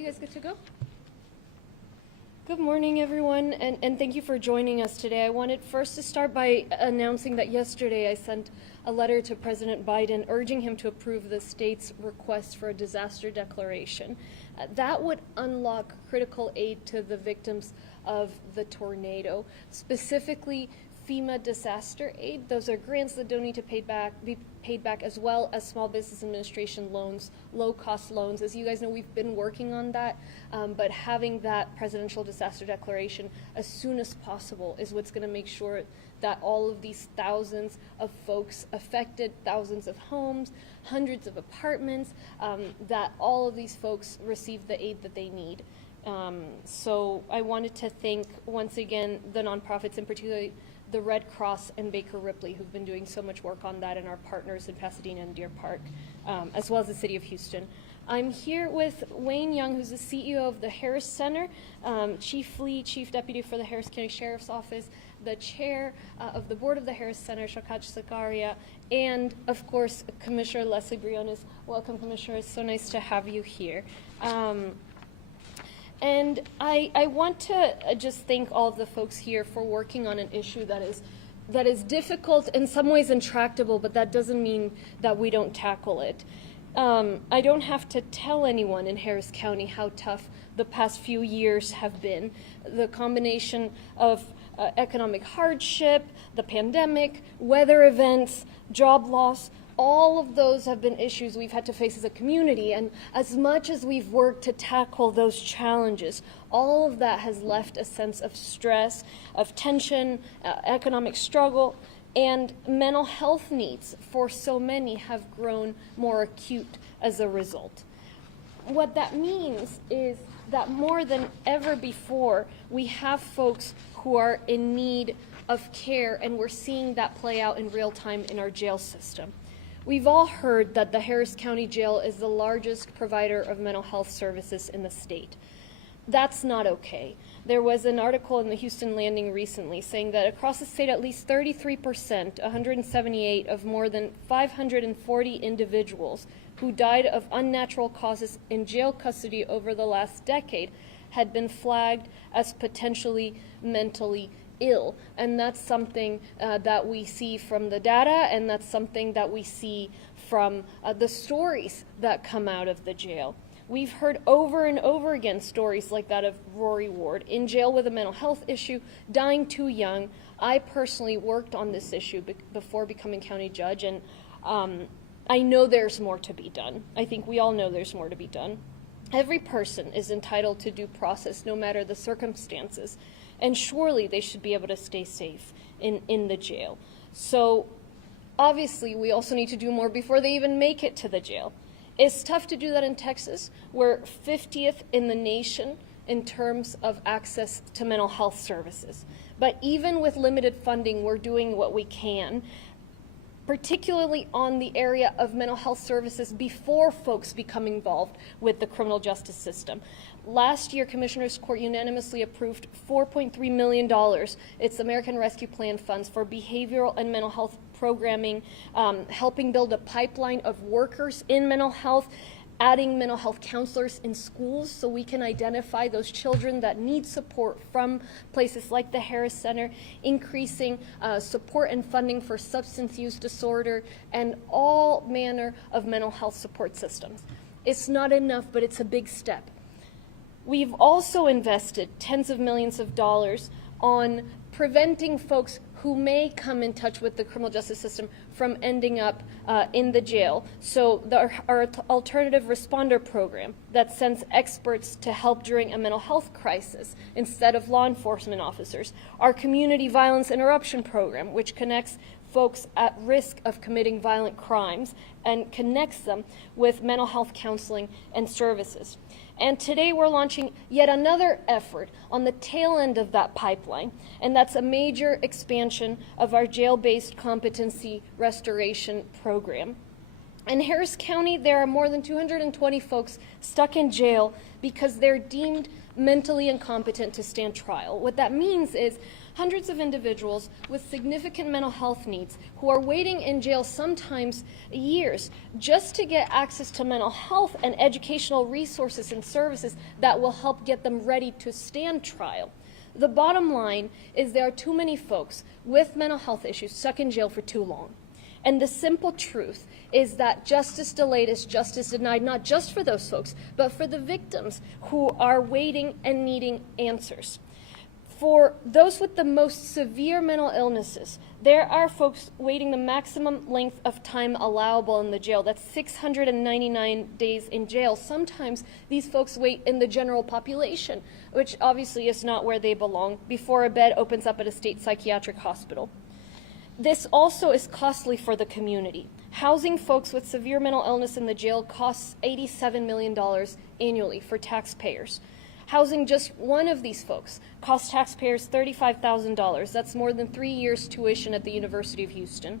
you guys good to go? Good morning, everyone, and thank you for joining us today. I wanted first to start by announcing that yesterday I sent a letter to President Biden urging him to approve the state's request for a disaster declaration. That would unlock critical aid to the victims of the tornado, specifically FEMA disaster aid. Those are grants that don't need to be paid back, as well as Small Business Administration loans, low-cost loans. As you guys know, we've been working on that, but having that presidential disaster declaration as soon as possible is what's going to make sure that all of these thousands of folks affected, thousands of homes, hundreds of apartments, that all of these folks receive the aid that they need. So I wanted to thank, once again, the nonprofits, in particular the Red Cross and Baker Ripley, who've been doing so much work on that, and our partners in Pasadena and Deer Park, as well as the City of Houston. I'm here with Wayne Young, who's the CEO of the Harris Center, Chief Deputy for the Harris County Sheriff's Office, the Chair of the Board of the Harris Center, Shakaj Zakaria, and, of course, Commissioner Leslie Briones. Welcome, Commissioner. It's so nice to have you here. And I want to just thank all of the folks here for working on an issue that is difficult, in some ways intractable, but that doesn't mean that we don't tackle it. I don't have to tell anyone in Harris County how tough the past few years have been. The combination of economic hardship, the pandemic, weather events, job loss, all of those have been issues we've had to face as a community, and as much as we've worked to tackle those challenges, all of that has left a sense of stress, of tension, economic struggle, and mental health needs for so many have grown more acute as a result. What that means is that more than ever before, we have folks who are in need of care, and we're seeing that play out in real time in our jail system. We've all heard that the Harris County Jail is the largest provider of mental health services in the state. That's not okay. There was an article in the Houston Landing recently saying that across the state, at least 33%, 178 of more than 540 individuals who died of unnatural causes in jail custody over the last decade had been flagged as potentially mentally ill. And that's something that we see from the data, and that's something that we see from the stories that come out of the jail. We've heard over and over again stories like that of Rory Ward, in jail with a mental health issue, dying too young. I personally worked on this issue before becoming county judge, and I know there's more to be done. I think we all know there's more to be done. Every person is entitled to due process, no matter the circumstances. And surely they should be able to stay safe in the jail. So obviously we also need to do more before they even make it to the jail. It's tough to do that in Texas. We're 50th in the nation in terms of access to mental health services. But even with limited funding, we're doing what we can, particularly on the area of mental health services before folks become involved with the criminal justice system. Last year, Commissioners Court unanimously approved $4.3 million. It's American Rescue Plan funds for behavioral and mental health programming, helping build a pipeline of workers in mental health, adding mental health counselors in schools so we can identify those children that need support from places like the Harris Center, increasing support and funding for substance use disorder, and all manner of mental health support systems. It's not enough, but it's a big step. We've also invested tens of millions of dollars on preventing folks who may come in touch with the criminal justice system from ending up in the jail. So our alternative responder program that sends experts to help during a mental health crisis instead of law enforcement officers. Our community violence interruption program, which connects folks at risk of committing violent crimes and connects them with mental health counseling and services. And today we're launching yet another effort on the tail end of that pipeline, and that's a major expansion of our jail-based competency restoration program. In Harris County, there are more than 220 folks stuck in jail because they're deemed mentally incompetent to stand trial. What that means is hundreds of individuals with significant mental health needs who are waiting in jail sometimes years just to get access to mental health and educational resources and services that will help get them ready to stand trial. The bottom line is there are too many folks with mental health issues stuck in jail for too long. And the simple truth is that justice delayed is justice denied, not just for those folks, but for the victims who are waiting and needing answers. For those with the most severe mental illnesses, there are folks waiting the maximum length of time allowable in the jail. That's 699 days in jail. Sometimes these folks wait in the general population, which obviously is not where they belong, before a bed opens up at a state psychiatric hospital. This also is costly for the community. Housing folks with severe mental illness in the jail costs $87 million annually for taxpayers. Housing just one of these folks costs taxpayers $35,000. That's more than 3 years' tuition at the University of Houston.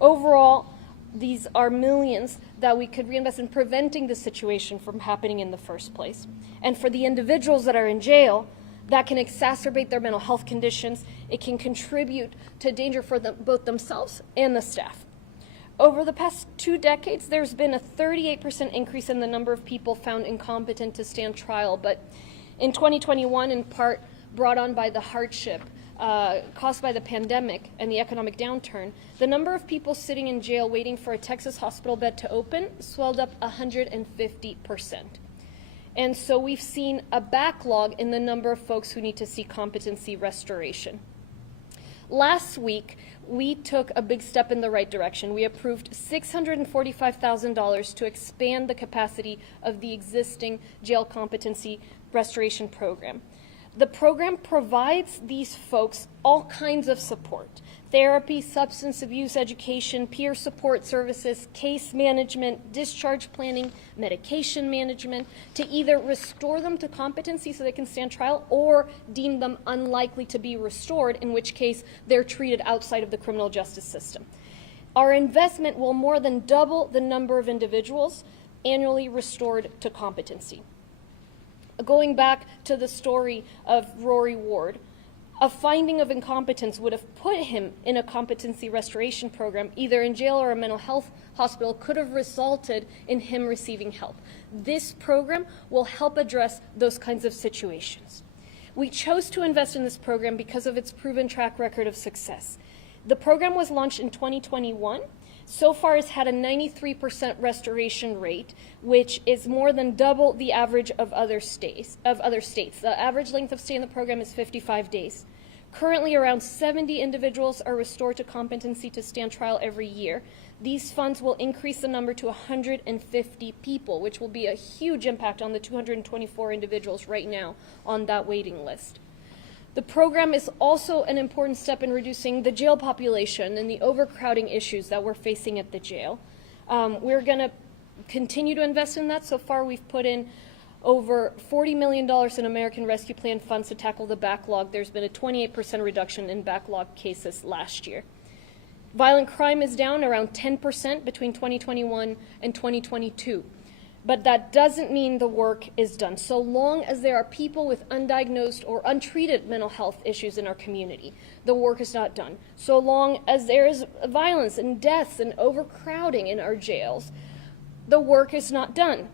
Overall, these are millions that we could reinvest in preventing the situation from happening in the first place. And for the individuals that are in jail, that can exacerbate their mental health conditions. It can contribute to danger for them, both themselves and the staff. Over the past 2 decades, there's been a 38% increase in the number of people found incompetent to stand trial. But in 2021, in part brought on by the hardship caused by the pandemic and the economic downturn, the number of people sitting in jail waiting for a Texas hospital bed to open swelled up 150%. And so we've seen a backlog in the number of folks who need to see competency restoration. Last week, we took a big step in the right direction. We approved $645,000 to expand the capacity of the existing jail competency restoration program. The program provides these folks all kinds of support: therapy, substance abuse education, peer support services, case management, discharge planning, medication management, to either restore them to competency so they can stand trial or deem them unlikely to be restored, in which case they're treated outside of the criminal justice system. Our investment will more than double the number of individuals annually restored to competency. Going back to the story of Rory Ward, a finding of incompetence would have put him in a competency restoration program, either in jail or a mental health hospital, could have resulted in him receiving help. This program will help address those kinds of situations. We chose to invest in this program because of its proven track record of success. The program was launched in 2021. So far, it's had a 93% restoration rate, which is more than double the average of other states. The average length of stay in the program is 55 days. Currently, around 70 individuals are restored to competency to stand trial every year. These funds will increase the number to 150 people, which will be a huge impact on the 224 individuals right now on that waiting list. The program is also an important step in reducing the jail population and the overcrowding issues that we're facing at the jail. We're going to continue to invest in that. So far, we've put in over $40 million in American Rescue Plan funds to tackle the backlog. There's been a 28% reduction in backlog cases last year. Violent crime is down around 10% between 2021 and 2022. But that doesn't mean the work is done. So long as there are people with undiagnosed or untreated mental health issues in our community, the work is not done. So long as there is violence and deaths and overcrowding in our jails, the work is not done.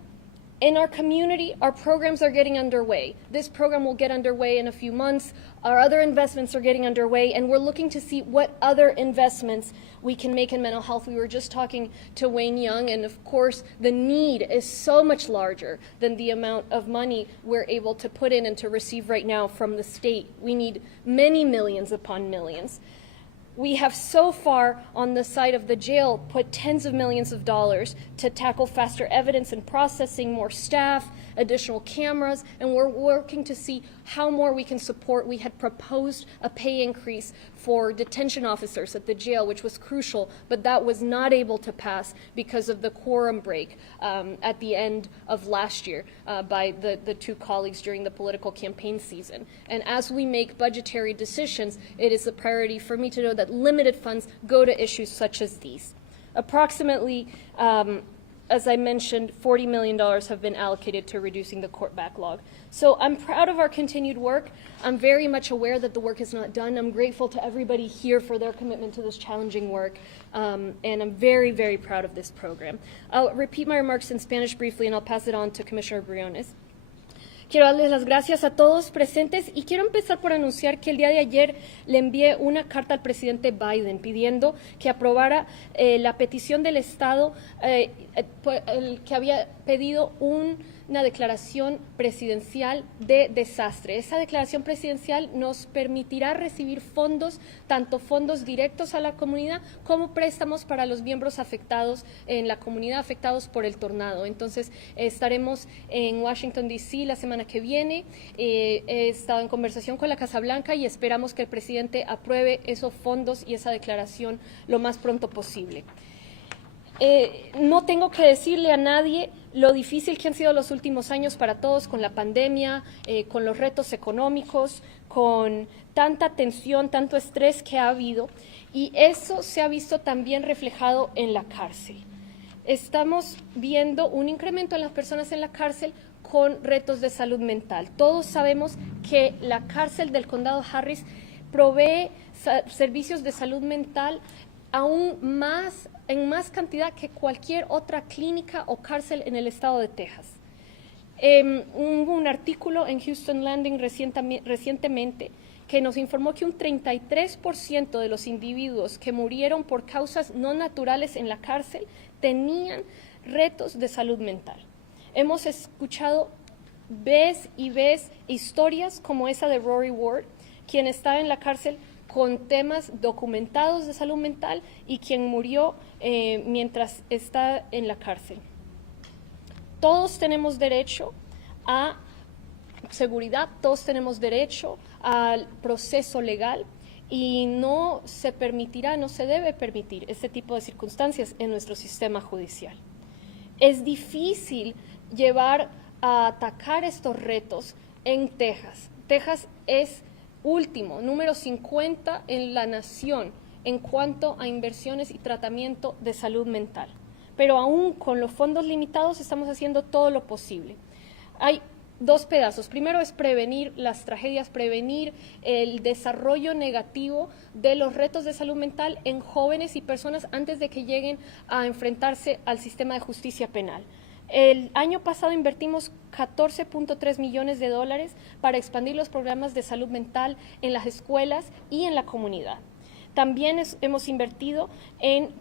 In our community, our programs are getting underway. This program will get underway in a few months. Our other investments are getting underway, and we're looking to see what other investments we can make in mental health. We were just talking to Wayne Young, and of course, the need is so much larger than the amount of money we're able to put in and to receive right now from the state. We need many millions upon millions. We have so far on the side of the jail put tens of millions of dollars to tackle faster evidence and processing, more staff, additional cameras, and we're working to see how more we can support. We had proposed a pay increase for detention officers at the jail, which was crucial, but that was not able to pass because of the quorum break at the end of last year by the two colleagues during the political campaign season. And as we make budgetary decisions, it is a priority for me to know that limited funds go to issues such as these. Approximately as I mentioned, $40 million have been allocated to reducing the court backlog. So I'm proud of our continued work. I'm very much aware that the work is not done. I'm grateful to everybody here for their commitment to this challenging work, and I'm very, very proud of this program. I'll repeat my remarks in Spanish briefly, and I'll pass it on to Commissioner Briones. Quiero darles las gracias a todos presentes y quiero empezar por anunciar que el día de ayer le envié una carta al presidente Biden pidiendo que aprobara la petición del Estado que había pedido una declaración presidencial de desastre. Esa declaración presidencial nos permitirá recibir fondos, tanto fondos directos a la comunidad como préstamos para los miembros afectados en la comunidad afectados por el tornado. Entonces, estaremos en Washington, D.C. la semana que viene. He estado en conversación con la Casa Blanca y esperamos que el presidente apruebe esos fondos y esa declaración lo más pronto posible. No tengo que decirle a nadie lo difícil que han sido los últimos años para todos con la pandemia, con los retos económicos, con tanta tensión, tanto estrés que ha habido, y eso se ha visto también reflejado en la cárcel. Estamos viendo un incremento en las personas en la cárcel con retos de salud mental. Todos sabemos que la cárcel del condado Harris provee servicios de salud mental aún más, en más cantidad que cualquier otra clínica o cárcel en el estado de Texas. Hubo un artículo en Houston Landing recientemente que nos informó que un 33% de los individuos que murieron por causas no naturales en la cárcel tenían retos de salud mental. Hemos escuchado vez y vez historias como esa de Rory Ward, quien está en la cárcel con temas documentados de salud mental y quien murió mientras está en la cárcel. Todos tenemos derecho a seguridad, todos tenemos derecho al proceso legal y no se permitirá, no se debe permitir este tipo de circunstancias en nuestro sistema judicial. Es difícil llevar a atacar estos retos en Texas. Texas es último, número 50 en la nación en cuanto a inversiones y tratamiento de salud mental. Pero aún con los fondos limitados estamos haciendo todo lo posible. Hay dos pedazos. Primero es prevenir las tragedias, prevenir el desarrollo negativo de los retos de salud mental en jóvenes y personas antes de que lleguen a enfrentarse al sistema de justicia penal. El año pasado invertimos $14.3 millones para expandir los programas de salud mental en las escuelas y en la comunidad. También hemos invertido en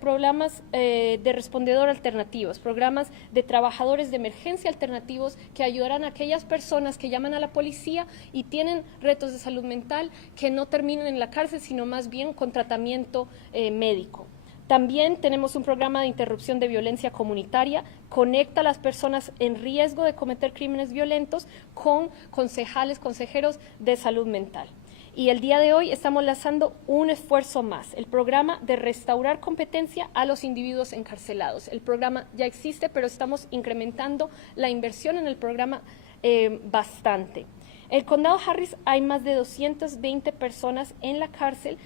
programas de respondedor alternativos, programas de trabajadores de emergencia alternativos que ayudarán a aquellas personas que llaman a la policía y tienen retos de salud mental que no terminen en la cárcel, sino más bien con tratamiento médico. También tenemos un programa de interrupción de violencia comunitaria, conecta a las personas en riesgo de cometer crímenes violentos con concejales, consejeros de salud mental. Y el día de hoy estamos lanzando un esfuerzo más, el programa de restaurar competencia a los individuos encarcelados. El programa ya existe, pero estamos incrementando la inversión en el programa bastante. En el condado Harris hay más de 220 personas en la cárcel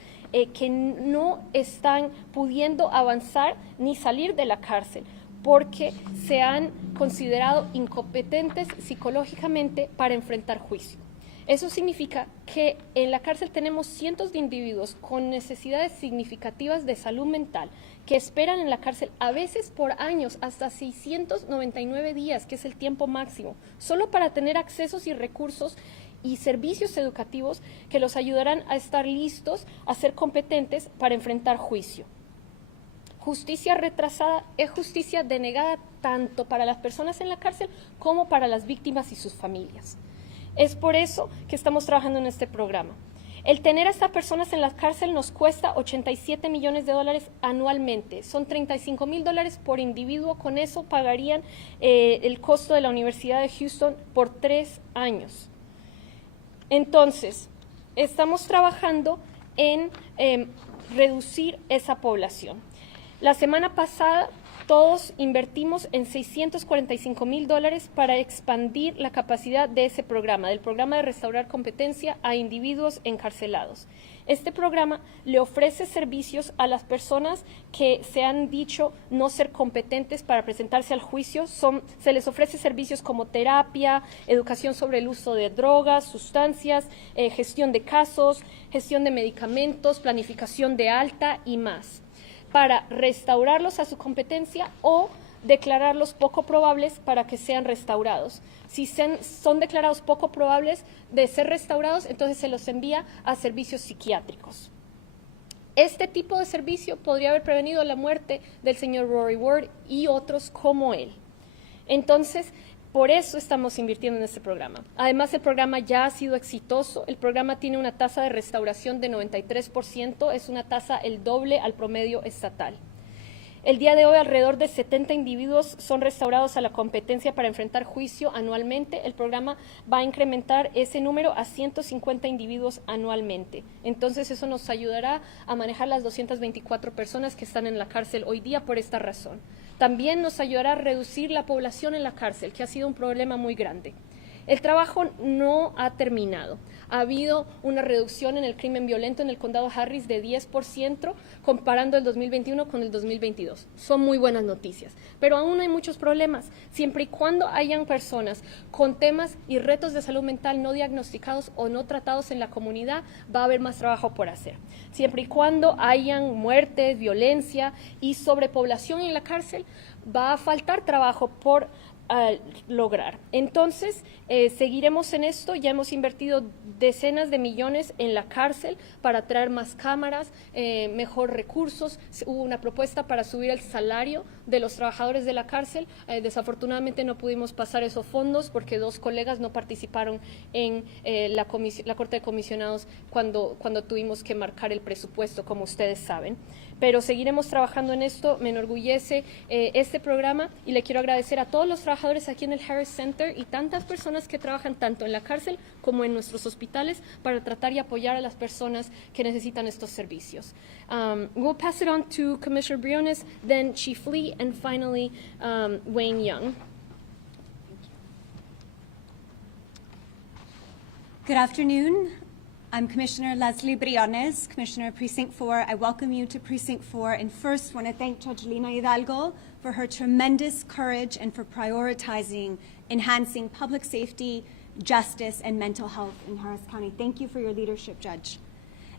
que no están pudiendo avanzar ni salir de la cárcel porque se han considerado incompetentes psicológicamente para enfrentar juicio. Eso significa que en la cárcel tenemos cientos de individuos con necesidades significativas de salud mental que esperan en la cárcel a veces por años, hasta 699 días, que es el tiempo máximo, solo para tener accesos y recursos y servicios educativos que los ayudarán a estar listos, a ser competentes para enfrentar juicio. Justicia retrasada es justicia denegada tanto para las personas en la cárcel como para las víctimas y sus familias. Es por eso que estamos trabajando en este programa. El tener a estas personas en la cárcel nos cuesta $87 millones anualmente. Son $35,000 por individuo. Con eso pagarían el costo de la Universidad de Houston por 3 años. Entonces, estamos trabajando en reducir esa población. La semana pasada, todos invertimos en $645,000 para expandir la capacidad de ese programa, del programa de restaurar competencia a individuos encarcelados. Este programa le ofrece servicios a las personas que se han dicho no ser competentes para presentarse al juicio. Se les ofrece servicios como terapia, educación sobre el uso de drogas, sustancias, gestión de casos, gestión de medicamentos, planificación de alta y más, para restaurarlos a su competencia o declararlos poco probables para que sean restaurados. Si son declarados poco probables de ser restaurados, entonces se los envía a servicios psiquiátricos. Este tipo de servicio podría haber prevenido la muerte del señor Rory Ward y otros como él. Entonces, por eso estamos invirtiendo en este programa. Además, el programa ya ha sido exitoso. El programa tiene una tasa de restauración de 93%, es una tasa el doble al promedio estatal. El día de hoy, alrededor de 70 individuos son restaurados a la competencia para enfrentar juicio anualmente. El programa va a incrementar ese número a 150 individuos anualmente. Entonces, eso nos ayudará a manejar las 224 personas que están en la cárcel hoy día por esta razón. También nos ayudará a reducir la población en la cárcel, que ha sido un problema muy grande. El trabajo no ha terminado. Ha habido una reducción en el crimen violento en el condado Harris de 10%, comparando el 2021 con el 2022. Son muy buenas noticias, pero aún hay muchos problemas. Siempre y cuando hayan personas con temas y retos de salud mental no diagnosticados o no tratados en la comunidad, va a haber más trabajo por hacer. Siempre y cuando hayan muertes, violencia y sobrepoblación en la cárcel, va a faltar trabajo por lograr. Entonces, seguiremos en esto. Ya hemos invertido decenas de millones en la cárcel para traer más cámaras, mejor recursos. Hubo una propuesta para subir el salario de los trabajadores de la cárcel. Desafortunadamente no pudimos pasar esos fondos porque 2 colegas no participaron en la Corte de Comisionados cuando tuvimos que marcar el presupuesto, como ustedes saben. Pero seguiremos trabajando en esto. Me enorgullece este programa y le quiero agradecer a todos los trabajadores aquí en el Harris Center y tantas personas que trabajan tanto en la cárcel como en nuestros hospitales para tratar y apoyar a las personas que necesitan estos servicios. We'll pass it on to Commissioner Briones, then Chief Lee, and finally Wayne Young. Good afternoon. I'm Commissioner Leslie Briones, Commissioner of Precinct 4. I welcome you to Precinct 4 and first want to thank Judge Lina Hidalgo for her tremendous courage and for prioritizing enhancing public safety, justice, and mental health in Harris County. Thank you for your leadership, Judge.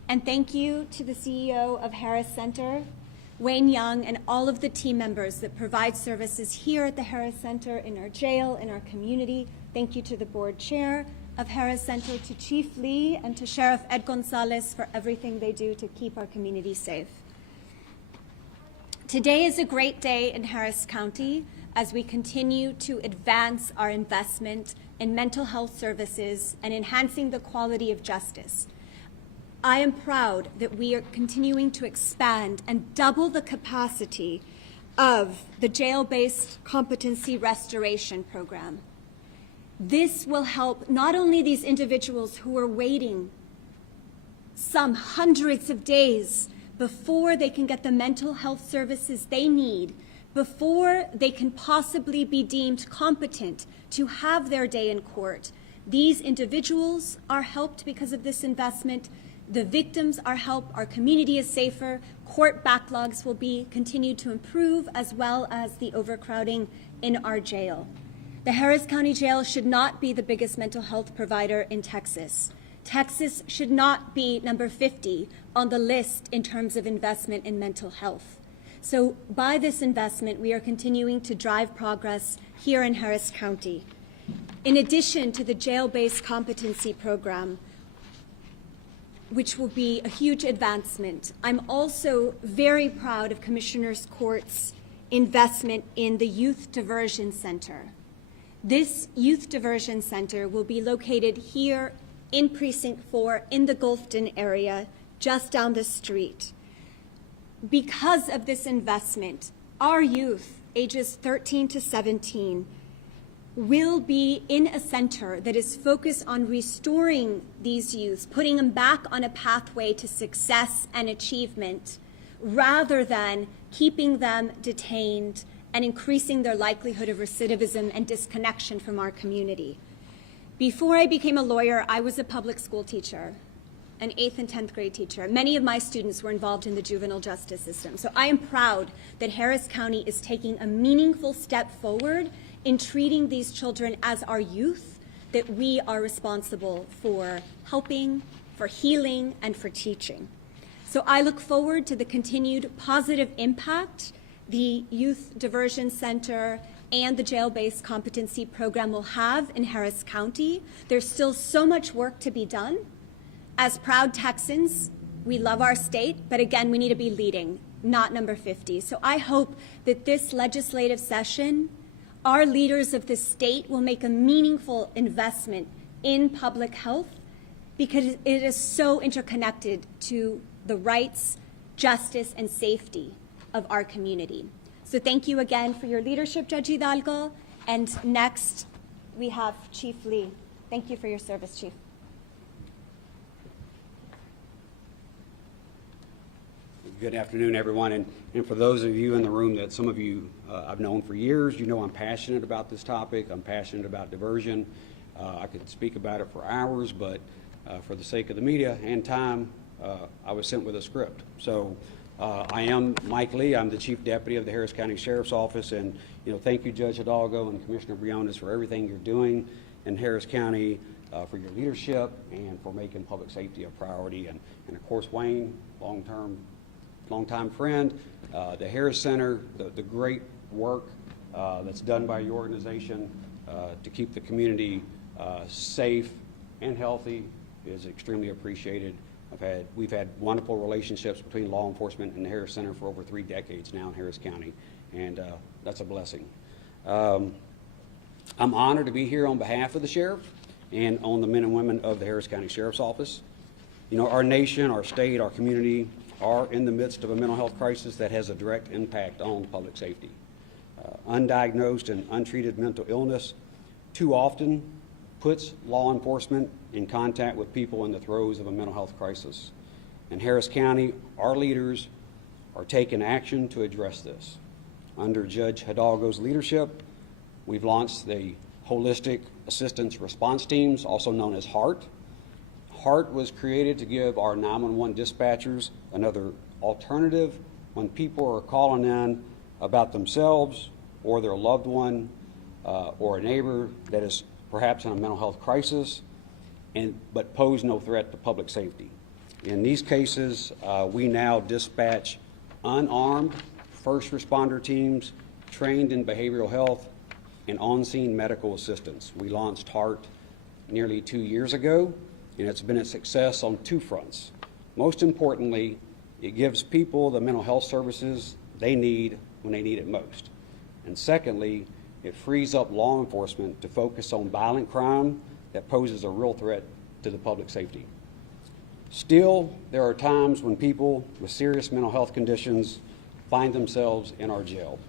And thank you to the CEO of Harris Center, Wayne Young, and all of the team members that provide services here at the Harris Center, in our jail, in our community. Thank you to the board chair of Harris Center, to Chief Lee, and to Sheriff Ed Gonzalez for everything they do to keep our community safe. Today is a great day in Harris County as we continue to advance our investment in mental health services and enhancing the quality of justice. I am proud that we are continuing to expand and double the capacity of the jail-based competency restoration program. This will help not only these individuals who are waiting some hundreds of days before they can get the mental health services they need, before they can possibly be deemed competent to have their day in court. These individuals are helped because of this investment. The victims are helped. Our community is safer. Court backlogs will be continued to improve, as well as the overcrowding in our jail. The Harris County Jail should not be the biggest mental health provider in Texas. Texas should not be number 50 on the list in terms of investment in mental health. So by this investment, we are continuing to drive progress here in Harris County. In addition to the jail-based competency program, which will be a huge advancement, I'm also very proud of Commissioner Court's investment in the Youth Diversion Center. This Youth Diversion Center will be located here in Precinct 4 in the Gulfton area, just down the street. Because of this investment, our youth, ages 13 to 17, will be in a center that is focused on restoring these youth, putting them back on a pathway to success and achievement, rather than keeping them detained and increasing their likelihood of recidivism and disconnection from our community. Before I became a lawyer, I was a public school teacher, an 8th and 10th grade teacher. Many of my students were involved in the juvenile justice system. So I am proud that Harris County is taking a meaningful step forward in treating these children as our youth that we are responsible for helping, for healing, and for teaching. So I look forward to the continued positive impact the Youth Diversion Center and the jail-based competency program will have in Harris County. There's still so much work to be done. As proud Texans, we love our state, but again, we need to be leading, not number 50. So I hope that this legislative session, our leaders of the state will make a meaningful investment in public health because it is so interconnected to the rights, justice, and safety of our community. So thank you again for your leadership, Judge Hidalgo. And next, we have Chief Lee. Thank you for your service, Chief. Good afternoon, everyone. And for those of you in the room that some of you I've known for years, you know I'm passionate about this topic. I'm passionate about diversion. I could speak about it for hours, but for the sake of the media and time, I was sent with a script. So I am Mike Lee. I'm the Chief Deputy of the Harris County Sheriff's Office. And, thank you, Judge Hidalgo and Commissioner Briones, for everything you're doing in Harris County, for your leadership and for making public safety a priority. And of course, Wayne, longtime friend, the Harris Center, the great work that's done by your organization to keep the community safe and healthy is extremely appreciated. We've had wonderful relationships between law enforcement and the Harris Center for over 3 decades now in Harris County, and that's a blessing. I'm honored to be here on behalf of the sheriff and on the men and women of the Harris County Sheriff's Office. Our nation, our state, our community are in the midst of a mental health crisis that has a direct impact on public safety. Undiagnosed and untreated mental illness too often puts law enforcement in contact with people in the throes of a mental health crisis. In Harris County, our leaders are taking action to address this. Under Judge Hidalgo's leadership, we've launched the Holistic Assistance Response Teams, also known as HART. HART was created to give our 911 dispatchers another alternative when people are calling in about themselves or their loved one or a neighbor that is perhaps in a mental health crisis, but pose no threat to public safety. In these cases, we now dispatch unarmed first responder teams trained in behavioral health and on-scene medical assistance. We launched HART nearly 2 years ago, and it's been a success on 2 fronts. Most importantly, it gives people the mental health services they need when they need it most. And secondly, it frees up law enforcement to focus on violent crime that poses a real threat to the public safety. Still, there are times when people with serious mental health conditions find themselves in our jail.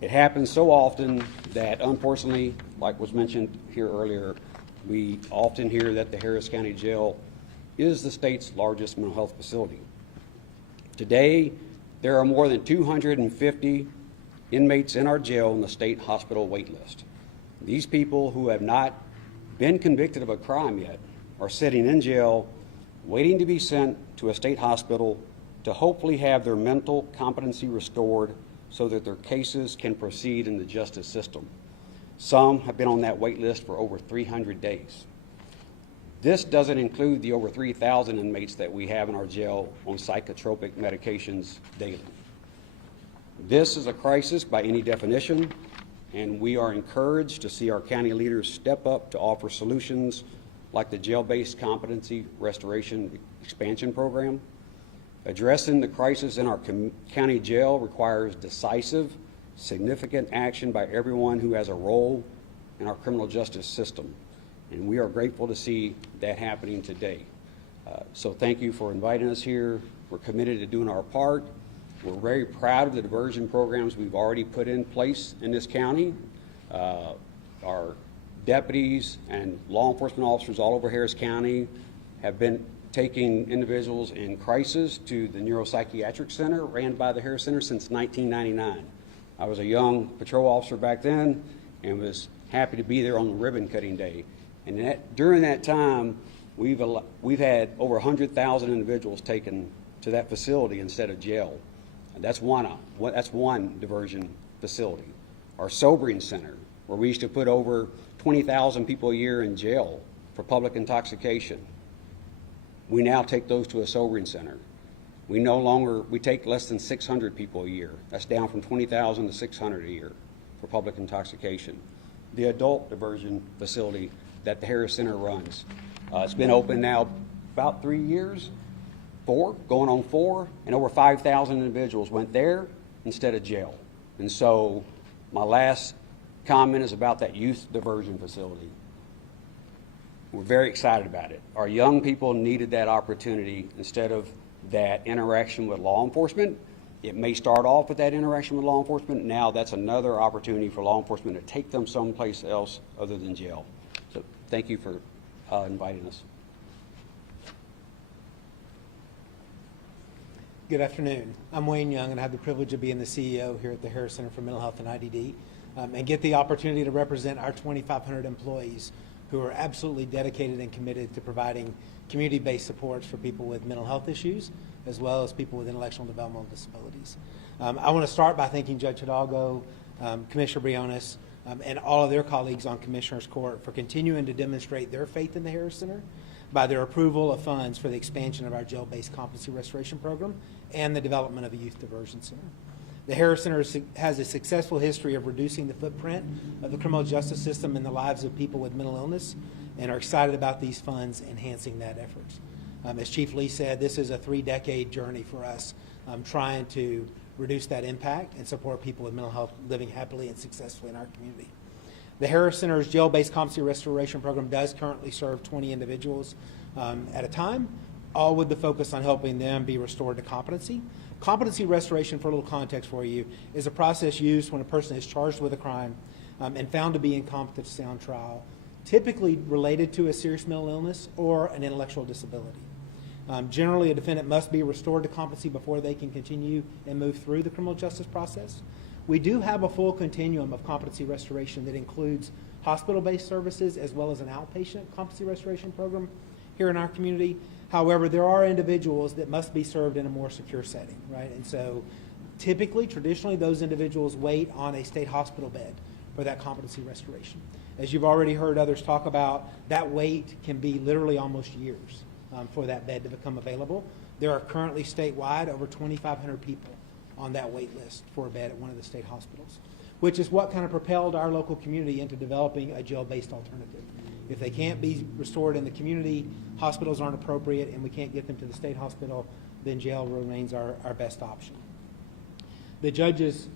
It happens so often that, unfortunately, like was mentioned here earlier, we often hear that the Harris County Jail is the state's largest mental health facility. Today, there are more than 250 inmates in our jail on the state hospital wait list. These people who have not been convicted of a crime yet are sitting in jail waiting to be sent to a state hospital to hopefully have their mental competency restored so that their cases can proceed in the justice system. Some have been on that wait list for over 300 days. This doesn't include the over 3,000 inmates that we have in our jail on psychotropic medications daily. This is a crisis by any definition, and we are encouraged to see our county leaders step up to offer solutions like the Jail-Based Competency Restoration Expansion Program. Addressing the crisis in our county jail requires decisive, significant action by everyone who has a role in our criminal justice system, and we are grateful to see that happening today. So thank you for inviting us here. We're committed to doing our part. We're very proud of the diversion programs we've already put in place in this county. Our deputies and law enforcement officers all over Harris County have been taking individuals in crisis to the Neuropsychiatric Center ran by the Harris Center since 1999. I was a young patrol officer back then and was happy to be there on the ribbon cutting day. And during that time, we've had over 100,000 individuals taken to that facility instead of jail. And that's one diversion facility. Our sobering center, where we used to put over 20,000 people a year in jail for public intoxication. We now take those to a sobering center. We take less than 600 people a year. That's down from 20,000 to 600 a year for public intoxication. The adult diversion facility that the Harris Center runs, it's been open now about 3 years, going on 4, and over 5,000 individuals went there instead of jail. And so my last comment is about that youth diversion facility. We're very excited about it. Our young people needed that opportunity instead of that interaction with law enforcement. It may start off with that interaction with law enforcement. Now that's another opportunity for law enforcement to take them someplace else other than jail. So thank you for inviting us. Good afternoon. I'm Wayne Young, and I have the privilege of being the CEO here at the Harris Center for Mental Health and IDD, and get the opportunity to represent our 2,500 employees who are absolutely dedicated and committed to providing community-based supports for people with mental health issues, as well as people with intellectual and developmental disabilities. I want to start by thanking Judge Hidalgo, Commissioner Briones, and all of their colleagues on Commissioner's Court for continuing to demonstrate their faith in the Harris Center by their approval of funds for the expansion of our jail-based competency restoration program and the development of a youth diversion center. The Harris Center has a successful history of reducing the footprint of the criminal justice system in the lives of people with mental illness, and are excited about these funds enhancing that effort. As Chief Lee said, this is a 3-decade journey for us, trying to reduce that impact and support people with mental health living happily and successfully in our community. The Harris Center's jail-based competency restoration program does currently serve 20 individuals at a time, all with the focus on helping them be restored to competency. Competency restoration, for a little context for you, is a process used when a person is charged with a crime and found to be incompetent to stay on trial, typically related to a serious mental illness or an intellectual disability. Generally, a defendant must be restored to competency before they can continue and move through the criminal justice process. We do have a full continuum of competency restoration that includes hospital-based services as well as an outpatient competency restoration program here in our community. However, there are individuals that must be served in a more secure setting, right? And so typically, traditionally, those individuals wait on a state hospital bed for that competency restoration. As you've already heard others talk about, that wait can be literally almost years for that bed to become available. There are currently statewide over 2,500 people on that wait list for a bed at one of the state hospitals, which is what kind of propelled our local community into developing a jail-based alternative. If they can't be restored in the community, hospitals aren't appropriate, and we can't get them to the state hospital, then jail remains our best option. The judge's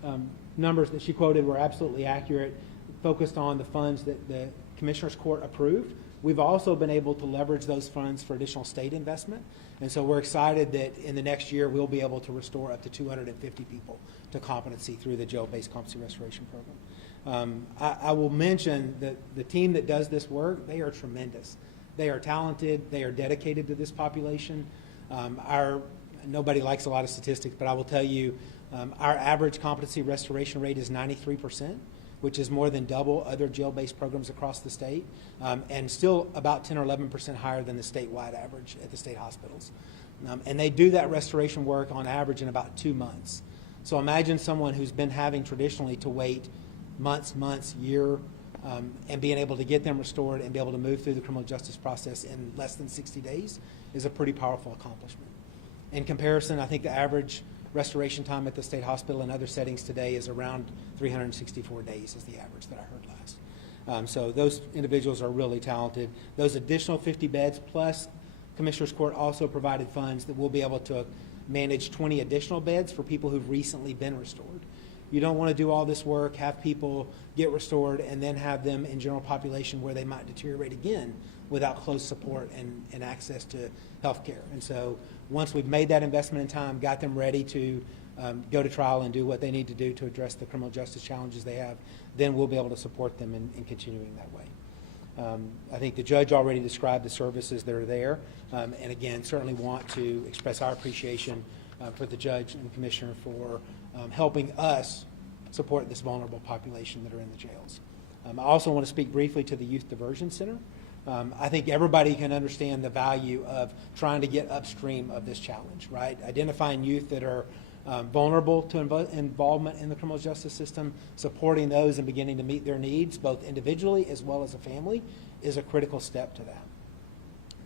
numbers that she quoted were absolutely accurate, focused on the funds that the Commissioner's Court approved. We've also been able to leverage those funds for additional state investment, and so we're excited that in the next year we'll be able to restore up to 250 people to competency through the jail-based competency restoration program. I will mention that the team that does this work, they are tremendous. They are talented. They are dedicated to this population. Nobody likes a lot of statistics, but I will tell you our average competency restoration rate is 93%, which is more than double other jail-based programs across the state, and still about 10 or 11% higher than the statewide average at the state hospitals. And they do that restoration work on average in about 2 months. So imagine someone who's been having traditionally to wait months, year, and being able to get them restored and be able to move through the criminal justice process in less than 60 days is a pretty powerful accomplishment. In comparison, I think the average restoration time at the state hospital and other settings today is around 364 days is the average that I heard last. So those individuals are really talented. Those additional 50 beds plus Commissioner's Court also provided funds that we'll be able to manage 20 additional beds for people who've recently been restored. You don't want to do all this work, have people get restored, and then have them in general population where they might deteriorate again without close support and access to health care. And so once we've made that investment in time, got them ready to go to trial and do what they need to do to address the criminal justice challenges they have, then we'll be able to support them in continuing that way. I think the judge already described the services that are there, and again, certainly want to express our appreciation for the judge and commissioner for helping us support this vulnerable population that are in the jails. I also want to speak briefly to the Youth Diversion Center. I think everybody can understand the value of trying to get upstream of this challenge, right? Identifying youth that are vulnerable to involvement in the criminal justice system, supporting those and beginning to meet their needs, both individually as well as a family, is a critical step to that.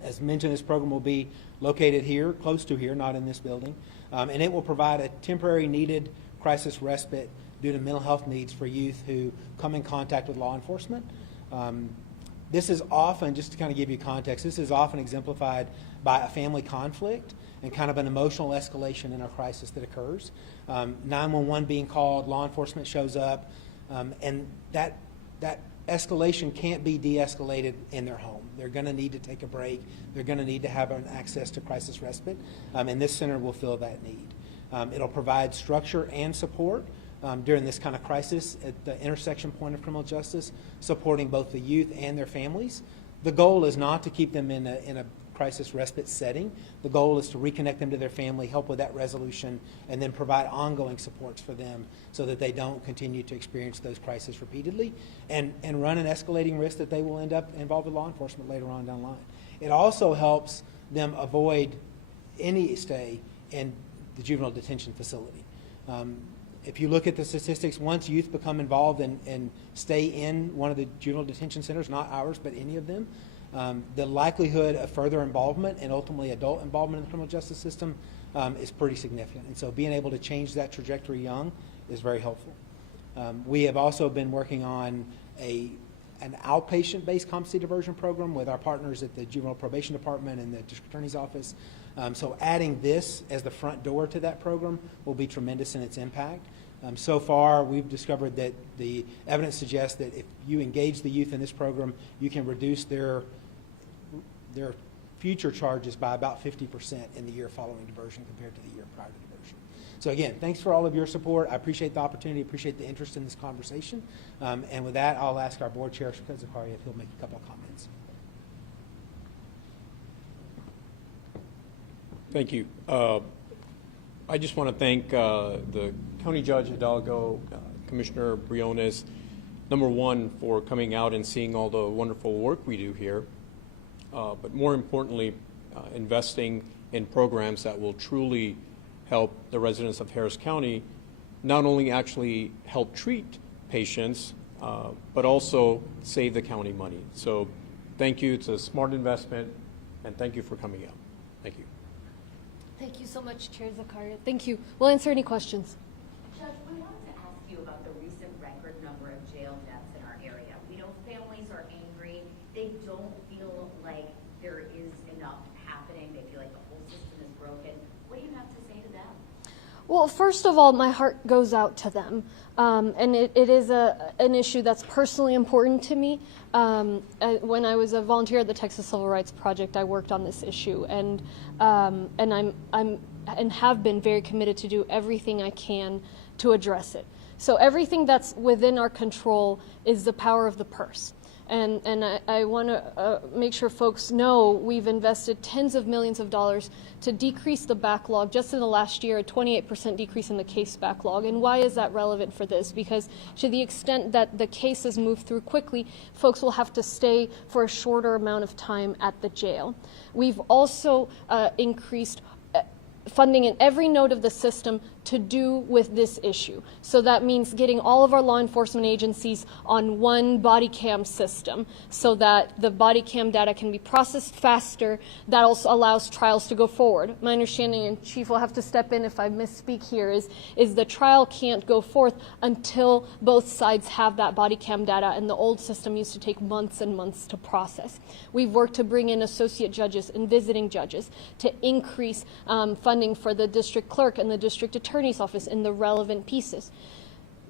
As mentioned, this program will be located here, close to here, not in this building, and it will provide a temporary needed crisis respite due to mental health needs for youth who come in contact with law enforcement. This is often, just to kind of give you context, this is often exemplified by a family conflict and kind of an emotional escalation in a crisis that occurs. 911 being called, law enforcement shows up, and that escalation can't be de-escalated in their home. They're going to need to take a break. They're going to need to have an access to crisis respite, and this center will fill that need. It'll provide structure and support during this kind of crisis at the intersection point of criminal justice, supporting both the youth and their families. The goal is not to keep them in a crisis respite setting. The goal is to reconnect them to their family, help with that resolution, and then provide ongoing supports for them so that they don't continue to experience those crises repeatedly and run an escalating risk that they will end up involved with law enforcement later on down the line. It also helps them avoid any stay in the juvenile detention facility. If you look at the statistics, once youth become involved and stay in one of the juvenile detention centers, not ours, but any of them, the likelihood of further involvement and ultimately adult involvement in the criminal justice system is pretty significant. And so being able to change that trajectory young is very helpful. We have also been working on an outpatient-based competency diversion program with our partners at the Juvenile Probation Department and the District Attorney's Office. So adding this as the front door to that program will be tremendous in its impact. So far, we've discovered that the evidence suggests that if you engage the youth in this program, you can reduce their future charges by about 50% in the year following diversion compared to the year prior to diversion. So again, thanks for all of your support. I appreciate the opportunity, appreciate the interest in this conversation. And with that, I'll ask our board chair, Zakaria, if he'll make a couple of comments. Thank you. I just want to thank the County Judge Hidalgo, Commissioner Briones, number one, for coming out and seeing all the wonderful work we do here, but more importantly, investing in programs that will truly help the residents of Harris County not only actually help treat patients, but also save the county money. So thank you. It's a smart investment, and thank you for coming out. Thank you. Thank you so much, Chair Zakaria. Thank you. We'll answer any questions. Judge, we wanted to ask you about the recent record number of jail deaths in our area. We know families are angry. They don't feel like there is enough happening. They feel like the whole system is broken. What do you have to say to them? Well, first of all, my heart goes out to them. And it is an issue that's personally important to me. When I was a volunteer at the Texas Civil Rights Project, I worked on this issue, and have been very committed to do everything I can to address it. So everything that's within our control is the power of the purse. And I want to make sure folks know we've invested tens of millions of dollars to decrease the backlog. Just in the last year, a 28% decrease in the case backlog. And why is that relevant for this? Because to the extent that the cases move through quickly, folks will have to stay for a shorter amount of time at the jail. We've also increased funding in every node of the system to do with this issue. So that means getting all of our law enforcement agencies on one body cam system so that the body cam data can be processed faster. That also allows trials to go forward. My understanding, and Chief will have to step in if I misspeak here, is the trial can't go forth until both sides have that body cam data, and the old system used to take months and months to process. We've worked to bring in associate judges and visiting judges to increase funding for the district clerk and the district attorney's office in the relevant pieces.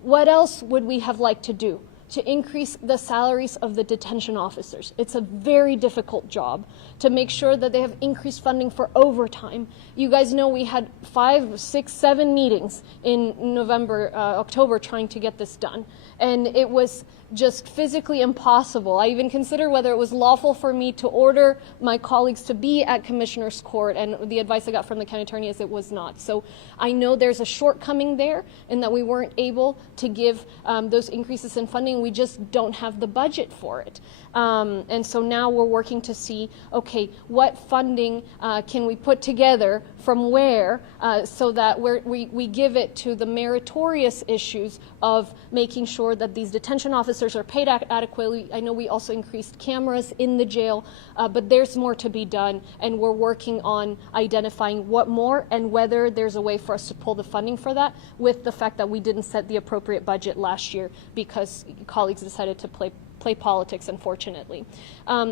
What else would we have liked to do? to increase the salaries of the detention officers. It's a very difficult job to make sure that they have increased funding for overtime. You guys know we had 5, 6, 7 meetings in October trying to get this done. And it was just physically impossible. I even considered whether it was lawful for me to order my colleagues to be at Commissioner's Court, and the advice I got from the county attorney is it was not. So I know there's a shortcoming there in that we weren't able to give those increases in funding. We just don't have the budget for it. And so now we're working to see, okay, what funding can we put together from where so that we give it to the meritorious issues of making sure that these detention officers are paid adequately. I know we also increased cameras in the jail, but there's more to be done, and we're working on identifying what more and whether there's a way for us to pull the funding for that, with the fact that we didn't set the appropriate budget last year because colleagues decided to play politics, unfortunately.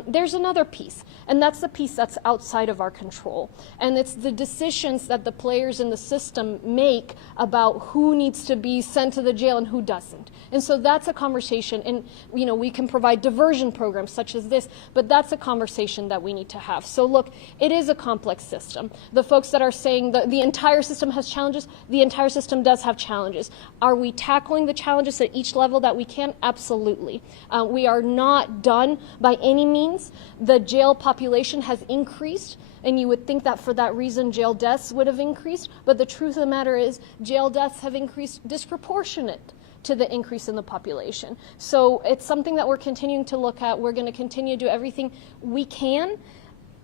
There's another piece, and that's the piece that's outside of our control. And it's the decisions that the players in the system make about who needs to be sent to the jail and who doesn't. And so that's a conversation, and we can provide diversion programs such as this, but that's a conversation that we need to have. So look, it is a complex system. The folks that are saying that the entire system has challenges, the entire system does have challenges. Are we tackling the challenges at each level that we can? Absolutely. We are not done by any means. The jail population has increased, and you would think that for that reason jail deaths would have increased, but the truth of the matter is jail deaths have increased disproportionate to the increase in the population. So it's something that we're continuing to look at. We're going to continue to do everything we can.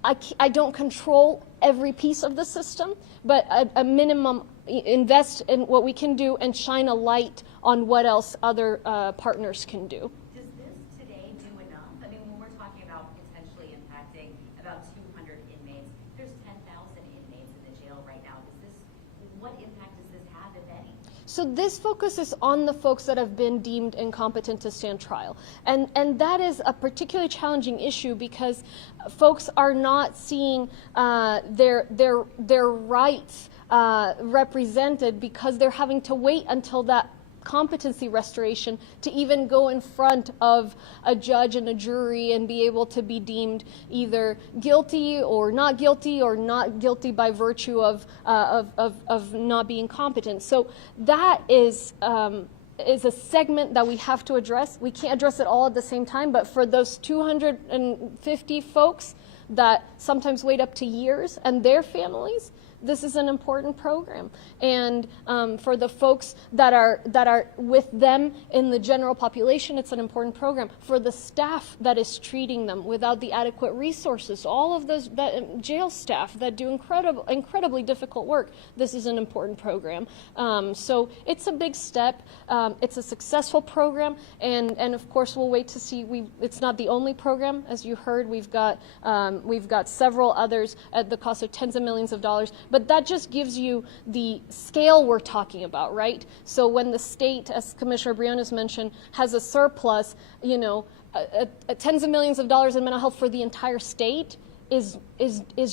I don't control every piece of the system, but a minimum invest in what we can do and shine a light on what else other partners can do. Does this today do enough? I mean, when we're talking about potentially impacting about 200 inmates, there's 10,000 inmates in the jail right now. What impact does this have, if any? So this focuses on the folks that have been deemed incompetent to stand trial. And that is a particularly challenging issue because folks are not seeing their rights represented because they're having to wait until that competency restoration to even go in front of a judge and a jury and be able to be deemed either guilty or not guilty by virtue of not being competent. So that is a segment that we have to address. We can't address it all at the same time, but for those 250 folks that sometimes wait up to years and their families, this is an important program. And for the folks that are with them in the general population, it's an important program. For the staff that is treating them without the adequate resources, all of those jail staff that do incredibly difficult work, this is an important program. So it's a big step. It's a successful program, and of course we'll wait to see. It's not the only program, as you heard. We've got several others at the cost of tens of millions of dollars. But that just gives you the scale we're talking about, right? So when the state, as Commissioner Briones mentioned, has a surplus, tens of millions of dollars in mental health for the entire state is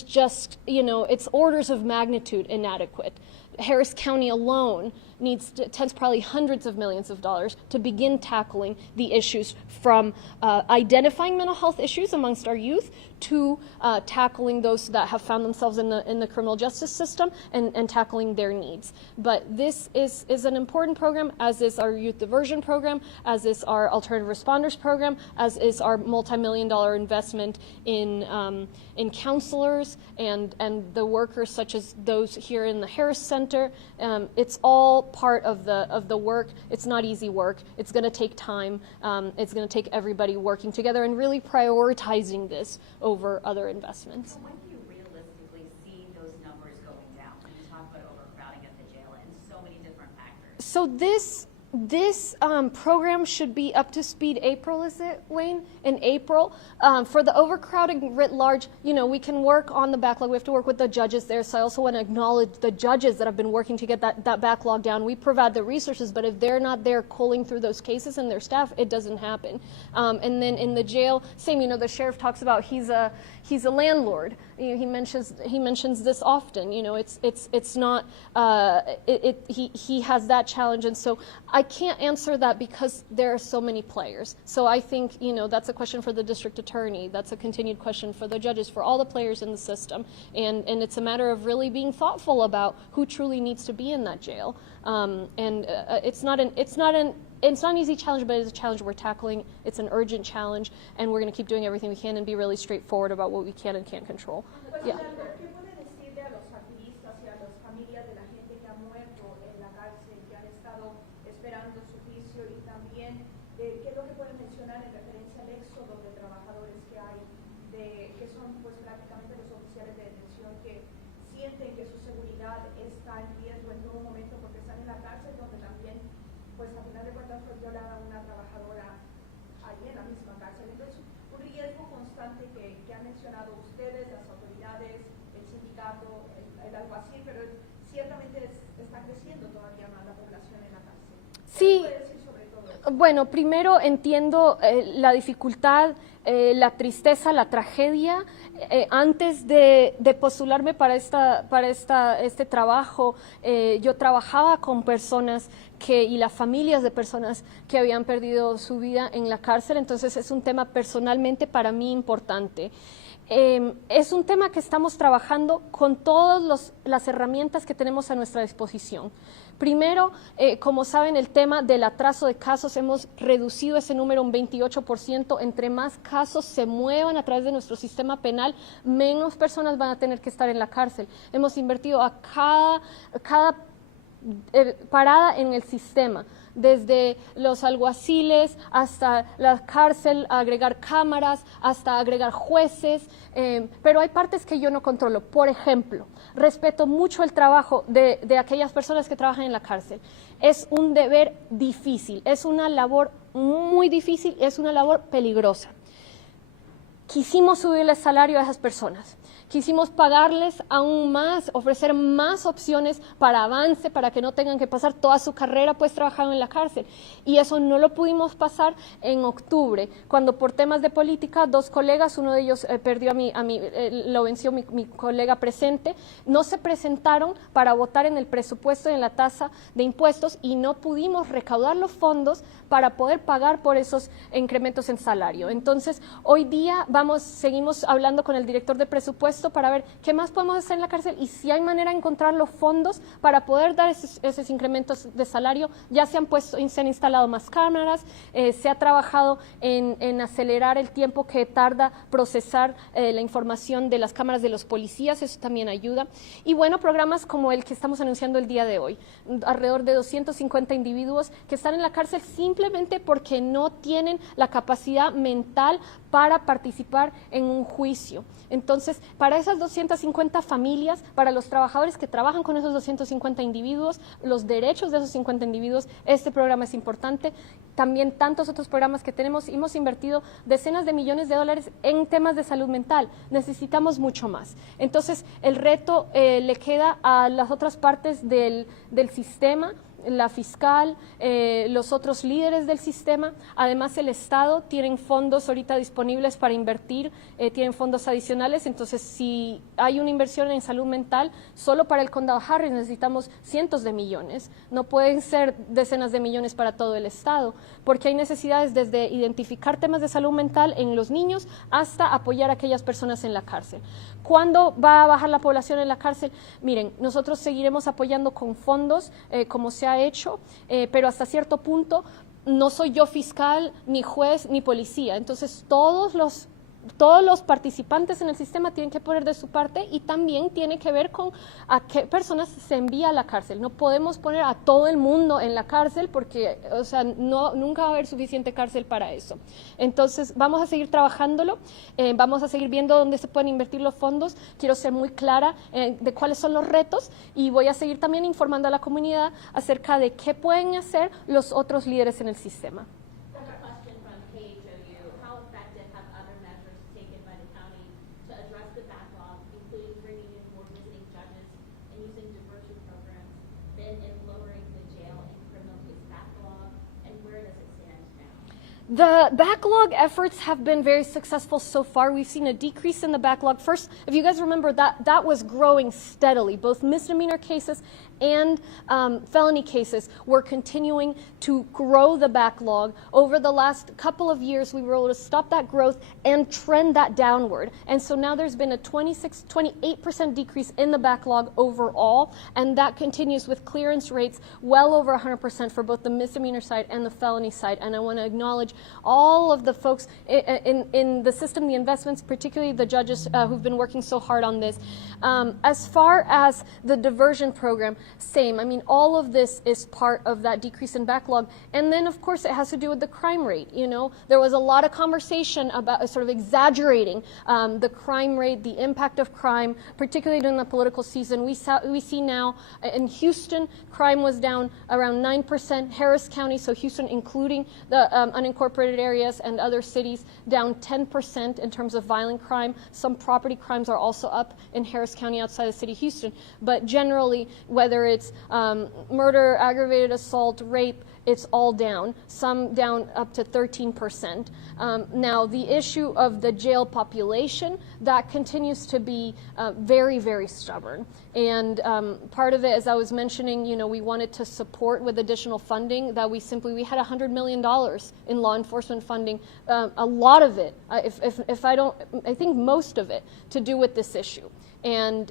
just, it's orders of magnitude inadequate. Harris County alone needs tens, probably hundreds of millions of dollars to begin tackling the issues from identifying mental health issues amongst our youth to tackling those that have found themselves in the criminal justice system and tackling their needs. But this is an important program, as is our youth diversion program, as is our alternative responders program, as is our multi-million-dollar investment in counselors and the workers such as those here in the Harris Center. It's all part of the work. It's not easy work. It's going to take time. It's going to take everybody working together and really prioritizing this over other investments. So when do you realistically see those numbers going down? When you talk about overcrowding at the jail and so many different factors. So this program should be up to speed April, is it, Wayne? In April. For the overcrowding writ large, we can work on the backlog. We have to work with the judges there. So I also want to acknowledge the judges that have been working to get that backlog down. We provide the resources, but if they're not there culling through those cases and their staff, it doesn't happen. And then in the jail, same, the sheriff talks about he's a landlord. He mentions this often. It's not, he has that challenge. And so I can't answer that because there are so many players. So I think, that's a question for the district attorney. That's a continued question for the judges, for all the players in the system. And it's a matter of really being thoughtful about who truly needs to be in that jail. It's not an easy challenge, but it's a challenge we're tackling. It's an urgent challenge, and we're going to keep doing everything we can and be really straightforward about what we can and can't control. Yeah. ¿Qué puede decirle a los activistas y a las familias de la gente que ha muerto en la cárcel, que han estado esperando su juicio, y también qué es lo que pueden mencionar en referencia al éxodo de trabajadores que hay, que son pues prácticamente los oficiales de detención que sienten que su seguridad está en riesgo en todo momento porque están en la cárcel donde también pues a final de cuentas fue violada una trabajadora allí en la misma cárcel? Entonces, un riesgo constante que han mencionado ustedes, las autoridades, el sindicato, el alguacil, pero ciertamente está creciendo todavía más la población en la cárcel. Sí. ¿Qué puede decir sobre todo esto? Bueno, primero entiendo la dificultad, la tristeza, la tragedia. Antes de postularme para este trabajo, yo trabajaba con personas y las familias de personas que habían perdido su vida en la cárcel, entonces es un tema personalmente para mí importante. Es un tema que estamos trabajando con todas las herramientas que tenemos a nuestra disposición. Primero, como saben, el tema del atraso de casos, hemos reducido ese número un 28%. Entre más casos se muevan a través de nuestro sistema penal, menos personas van a tener que estar en la cárcel. Hemos invertido a cada parada en el sistema, desde los alguaciles hasta la cárcel, agregar cámaras, hasta agregar jueces, pero hay partes que yo no controlo. Por ejemplo, respeto mucho el trabajo de aquellas personas que trabajan en la cárcel. Es un deber difícil, es una labor muy difícil, es una labor peligrosa. Quisimos subirle el salario a esas personas. Quisimos pagarles aún más, ofrecer más opciones para avance, para que no tengan que pasar toda su carrera pues trabajando en la cárcel. Y eso no lo pudimos pasar en octubre, cuando por temas de política, dos colegas, uno de ellos lo venció mi colega presente, no se presentaron para votar en el presupuesto y en la tasa de impuestos y no pudimos recaudar los fondos para poder pagar por esos incrementos en salario. Entonces, hoy día seguimos hablando con el director de presupuesto para ver qué más podemos hacer en la cárcel y si hay manera de encontrar los fondos para poder dar esos incrementos de salario. Ya se han instalado más cámaras, se ha trabajado en acelerar el tiempo que tarda procesar la información de las cámaras de los policías, eso también ayuda. Y bueno, programas como el que estamos anunciando el día de hoy, alrededor de 250 individuos que están en la cárcel simplemente porque no tienen la capacidad mental para participar en un juicio. Entonces, para esas 250 familias, para los trabajadores que trabajan con esos 250 individuos, los derechos de esos 50 individuos, este programa es importante. También tantos otros programas que tenemos, hemos invertido decenas de millones de dólares en temas de salud mental. Necesitamos mucho más. Entonces, el reto le queda a las otras partes del sistema, la fiscal, los otros líderes del sistema. Además, el Estado tienen fondos ahorita disponibles para invertir, tienen fondos adicionales. Entonces, si hay una inversión en salud mental, solo para el condado Harris necesitamos cientos de millones. No pueden ser decenas de millones para todo el Estado, porque hay necesidades desde identificar temas de salud mental en los niños hasta apoyar a aquellas personas en la cárcel. ¿Cuándo va a bajar la población en la cárcel? Miren, nosotros seguiremos apoyando con fondos, como se ha hecho, pero hasta cierto punto no soy yo fiscal, ni juez, ni policía. Entonces todos los participantes en el sistema tienen que poner de su parte y también tiene que ver con a qué personas se envía a la cárcel. No podemos poner a todo el mundo en la cárcel porque, nunca va a haber suficiente cárcel para eso. Entonces, vamos a seguir trabajándolo, vamos a seguir viendo dónde se pueden invertir los fondos. Quiero ser muy clara de cuáles son los retos y voy a seguir también informando a la comunidad acerca de qué pueden hacer los otros líderes en el sistema. Another question from KHOU. How effective have other measures taken by the county to address the backlog, including bringing in more visiting judges and using diversion programs, been in lowering the jail and criminal case backlog, and where does it stand now? The backlog efforts have been very successful so far. We've seen a decrease in the backlog. First, if you guys remember, that was growing steadily. Both misdemeanor cases and felony cases were continuing to grow the backlog. Over the last couple of years, we were able to stop that growth and trend that downward. And so now there's been a 28% decrease in the backlog overall, and that continues with clearance rates well over 100% for both the misdemeanor side and the felony side. And I want to acknowledge all of the folks in the system, the investments, particularly the judges who've been working so hard on this. As far as the diversion program, same. I mean, all of this is part of that decrease in backlog. And then, of course, it has to do with the crime rate. You know, there was a lot of conversation about sort of exaggerating the crime rate, the impact of crime, particularly during the political season. We see now in Houston, crime was down around 9%. Harris County, so Houston including the unincorporated areas and other cities, down 10% in terms of violent crime. Some property crimes are also up in Harris County outside the city of Houston. But generally, whether it's murder, aggravated assault, rape, it's all down, some down up to 13%. Now, the issue of the jail population, that continues to be very, very stubborn. And part of it, as I was mentioning, you know, we wanted to support with additional funding that we had $100 million in law enforcement funding, a lot of it, I think most of it, to do with this issue. And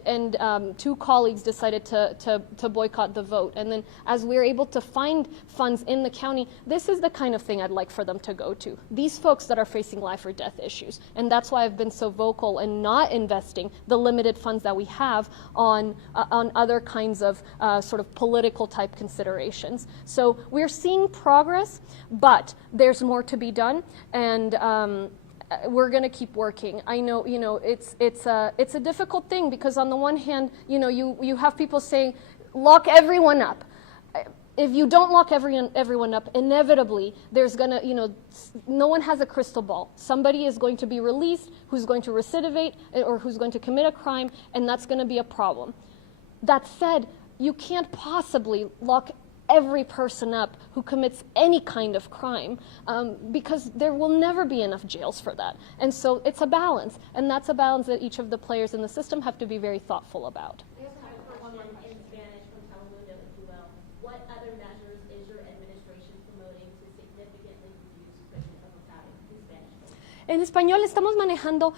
two colleagues decided to boycott the vote. And then as we're able to find funds in the county, this is the kind of thing I'd like for them to go to. These folks that are facing life or death issues. And that's why I've been so vocal in not investing the limited funds that we have on other kinds of sort of political type considerations. So we're seeing progress, but there's more to be done. And we're going to keep working. I know, you know, it's a difficult thing because on the one hand, you know, you have people saying, lock everyone up. If you don't lock everyone up, inevitably there's going to, you know, no one has a crystal ball. Somebody is going to be released who's going to recidivate or who's going to commit a crime, and that's going to be a problem. That said, you can't possibly lock every person up who commits any kind of crime because there will never be enough jails for that. And so it's a balance, and that's a balance that each of the players in the system have to be very thoughtful about. We also have a question in Spanish from Telemundo, if you will. What other measures is your administration promoting to significantly reduce prison overcrowding? In Spanish. En español estamos manejando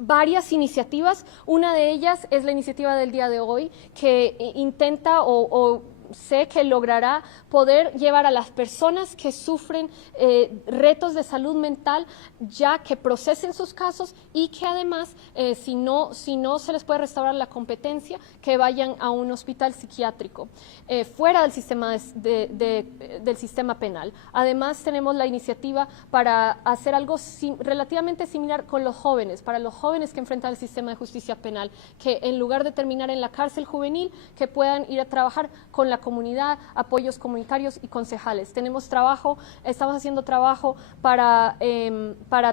varias iniciativas. Una de ellas es la iniciativa del día de hoy que intenta o sé que logrará poder llevar a las personas que sufren retos de salud mental ya que procesen sus casos y que además, si no se les puede restaurar la competencia, que vayan a un hospital psiquiátrico fuera del sistema, del sistema penal. Además, tenemos la iniciativa para hacer algo relativamente similar con los jóvenes, para los jóvenes que enfrentan el sistema de justicia penal, que en lugar de terminar en la cárcel juvenil, que puedan ir a trabajar con la comunidad, apoyos comunitarios y concejales. Estamos haciendo trabajo para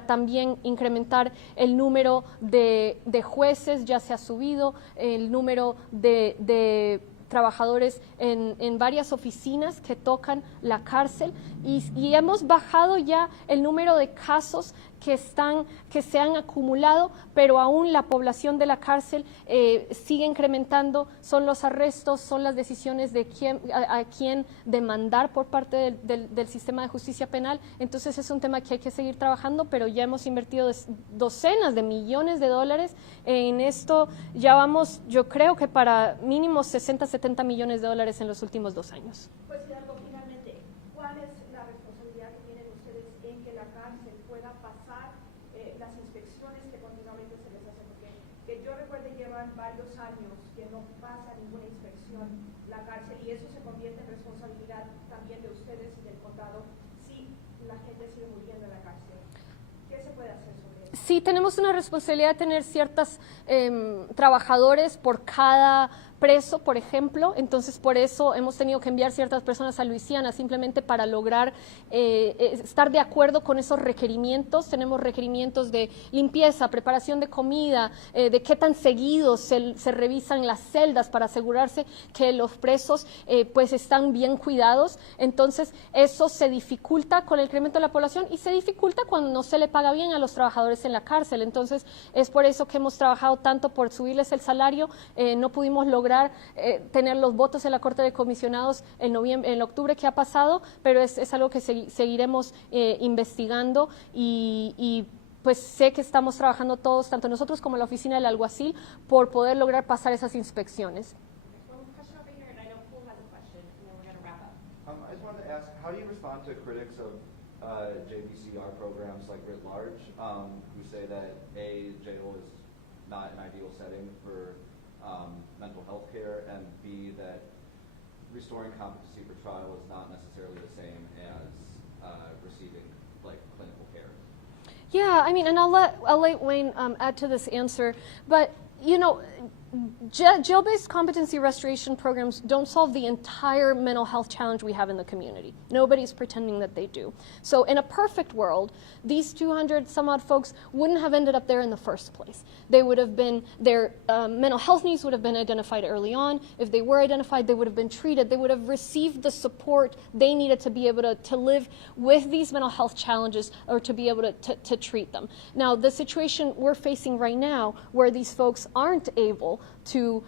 también incrementar el número de jueces, ya se ha subido el número de trabajadores en varias oficinas que tocan la cárcel y hemos bajado ya el número de casos que se han acumulado, pero aún la población de la cárcel sigue incrementando. Son los arrestos, son las decisiones de a quién demandar por parte del sistema de justicia penal. Entonces es un tema que hay que seguir trabajando, pero ya hemos invertido docenas de millones de dólares en esto. Ya vamos, yo creo que para mínimo 60-70 millones de dólares en los últimos 2 años. Pues Hidalgo, finalmente, ¿cuál es la responsabilidad que tienen ustedes en que la cárcel pueda pasar las inspecciones que continuamente se les hacen? Porque que yo recuerde llevan varios años que no pasa ninguna inspección la cárcel y eso se convierte en responsabilidad también de ustedes y del condado si la gente sigue muriendo en la cárcel. ¿Qué se puede hacer sobre eso? Sí, tenemos una responsabilidad de tener ciertos trabajadores por cada preso, por ejemplo, entonces por eso hemos tenido que enviar ciertas personas a Luisiana simplemente para lograr estar de acuerdo con esos requerimientos. Tenemos requerimientos de limpieza, preparación de comida, de qué tan seguidos se revisan las celdas para asegurarse que los presos pues están bien cuidados. Entonces eso se dificulta con el incremento de la población y se dificulta cuando no se le paga bien a los trabajadores en la cárcel. Entonces es por eso que hemos trabajado tanto por subirles el salario. No pudimos lograr tener los votos en la Corte de Comisionados en octubre que ha pasado, pero es algo que seguiremos investigando y pues sé que estamos trabajando todos, tanto nosotros como la oficina del alguacil, por poder lograr pasar esas inspecciones. One question over here, and I know Paul has a question, and then we're going to wrap up. I just wanted to ask, how do you respond to critics of JBCR programs like writ large, who say that A, jail is not an ideal setting for mental health care, and B, that restoring competency for trial is not necessarily the same as receiving like clinical care? Yeah, I mean, and I'll let Wayne add to this answer, but you know, jail-based competency restoration programs don't solve the entire mental health challenge we have in the community. Nobody's pretending that they do. So in a perfect world, these 200 some odd folks wouldn't have ended up there in the first place. They would have been, their mental health needs would have been identified early on. If they were identified, they would have been treated. They would have received the support they needed to be able to live with these mental health challenges or to be able to treat them. Now, the situation we're facing right now where these folks aren't able to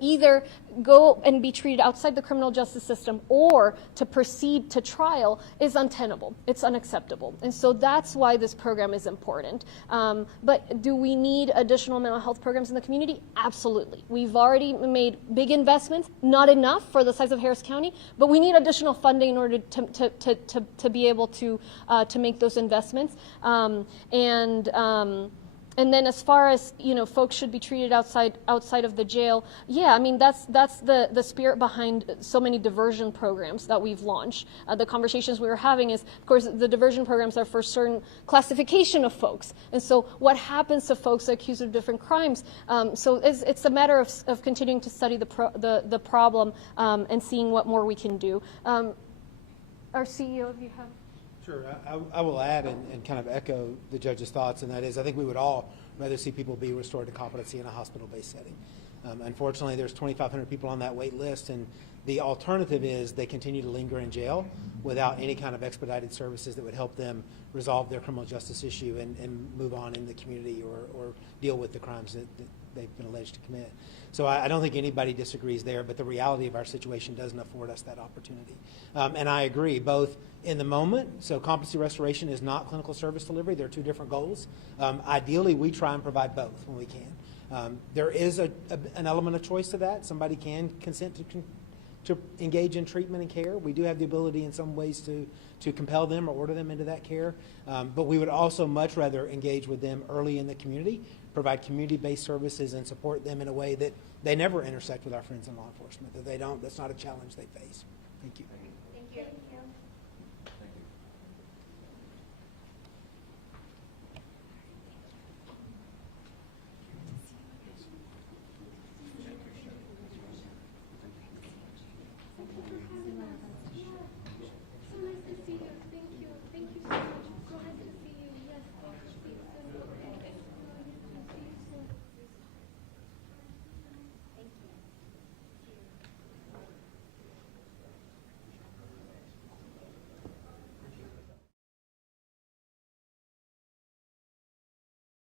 either go and be treated outside the criminal justice system or to proceed to trial is untenable. It's unacceptable. And so that's why this program is important. But do we need additional mental health programs in the community? Absolutely. We've already made big investments, not enough for the size of Harris County, but we need additional funding in order to be able to make those investments. And then as far as, you know, folks should be treated outside of the jail, yeah, I mean, that's the spirit behind so many diversion programs that we've launched. The conversations we were having is, of course, the diversion programs are for a certain classification of folks. And so what happens to folks accused of different crimes? So it's a matter of continuing to study the problem and seeing what more we can do. Our CEO, if you have... Sure. I will add and kind of echo the judge's thoughts, and that is I think we would all rather see people be restored to competency in a hospital-based setting. Unfortunately, there's 2,500 people on that wait list, and the alternative is they continue to linger in jail without any kind of expedited services that would help them resolve their criminal justice issue and move on in the community or deal with the crimes that they've been alleged to commit. So I don't think anybody disagrees there, but the reality of our situation doesn't afford us that opportunity. And I agree, both in the moment, so competency restoration is not clinical service delivery. They're two different goals. Ideally, we try and provide both when we can. There is an element of choice to that. Somebody can consent to engage in treatment and care. We do have the ability in some ways to compel them or order them into that care. But we would also much rather engage with them early in the community, provide community-based services and support them in a way that they never intersect with our friends in law enforcement, that they don't, that's not a challenge they face. Thank you. Thank you.